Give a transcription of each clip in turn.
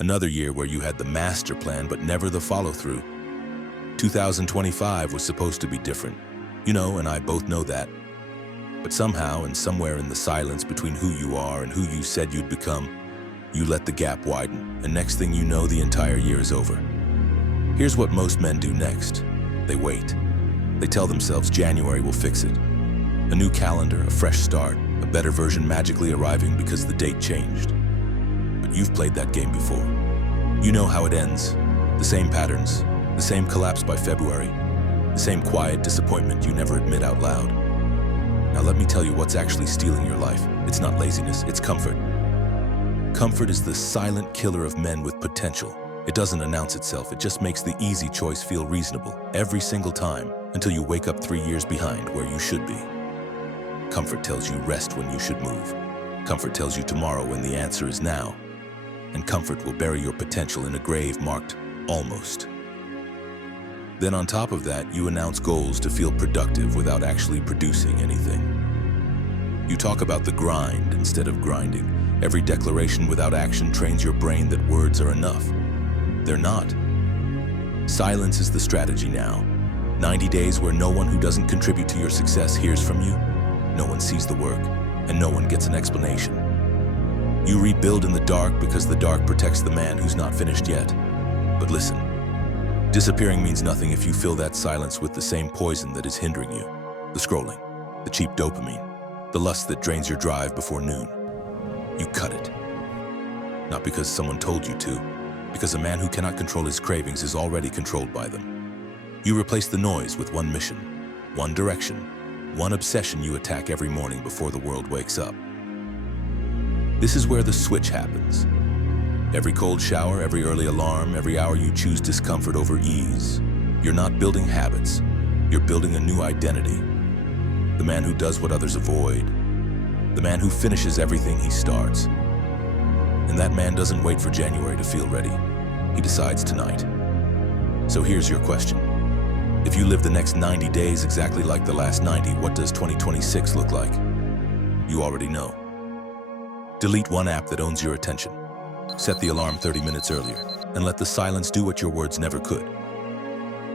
Another year where you had the master plan but never the follow-through. 2025 was supposed to be different. You know, and I both know that. But somehow and somewhere in the silence between who you are and who you said you'd become, you let the gap widen, and next thing you know, the entire year is over. Here's what most men do next. They wait. They tell themselves January will fix it. A new calendar, a fresh start, a better version magically arriving because the date changed. But you've played that game before. You know how it ends. The same patterns, the same collapse by February, the same quiet disappointment you never admit out loud. Now let me tell you what's actually stealing your life. It's not laziness, it's comfort. Comfort is the silent killer of men with potential. It doesn't announce itself, it just makes the easy choice feel reasonable every single time until you wake up 3 years behind where you should be. Comfort tells you rest when you should move. Comfort tells you tomorrow when the answer is now. And comfort will bury your potential in a grave marked almost. Then on top of that, you announce goals to feel productive without actually producing anything. You talk about the grind instead of grinding. Every declaration without action trains your brain that words are enough. They're not. Silence is the strategy now. 90 days where no one who doesn't contribute to your success hears from you, no one sees the work, and no one gets an explanation. You rebuild in the dark because the dark protects the man who's not finished yet. But listen, disappearing means nothing if you fill that silence with the same poison that is hindering you. The scrolling, the cheap dopamine, the lust that drains your drive before noon. You cut it. Not because someone told you to, because a man who cannot control his cravings is already controlled by them. You replace the noise with one mission, one direction, one obsession you attack every morning before the world wakes up. This is where the switch happens. Every cold shower, every early alarm, every hour you choose discomfort over ease. You're not building habits, you're building a new identity. The man who does what others avoid. The man who finishes everything he starts. And that man doesn't wait for January to feel ready. He decides tonight. So here's your question. If you live the next 90 days exactly like the last 90, what does 2026 look like? You already know. Delete one app that owns your attention. Set the alarm 30 minutes earlier, and let the silence do what your words never could.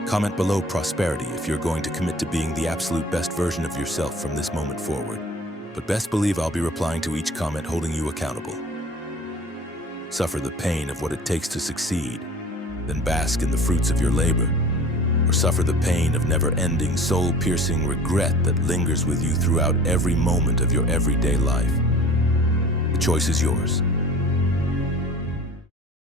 Comment below prosperity if you're going to commit to being the absolute best version of yourself from this moment forward. But best believe I'll be replying to each comment holding you accountable. Suffer the pain of what it takes to succeed, then bask in the fruits of your labor. Or suffer the pain of never-ending, soul-piercing regret that lingers with you throughout every moment of your everyday life. The choice is yours.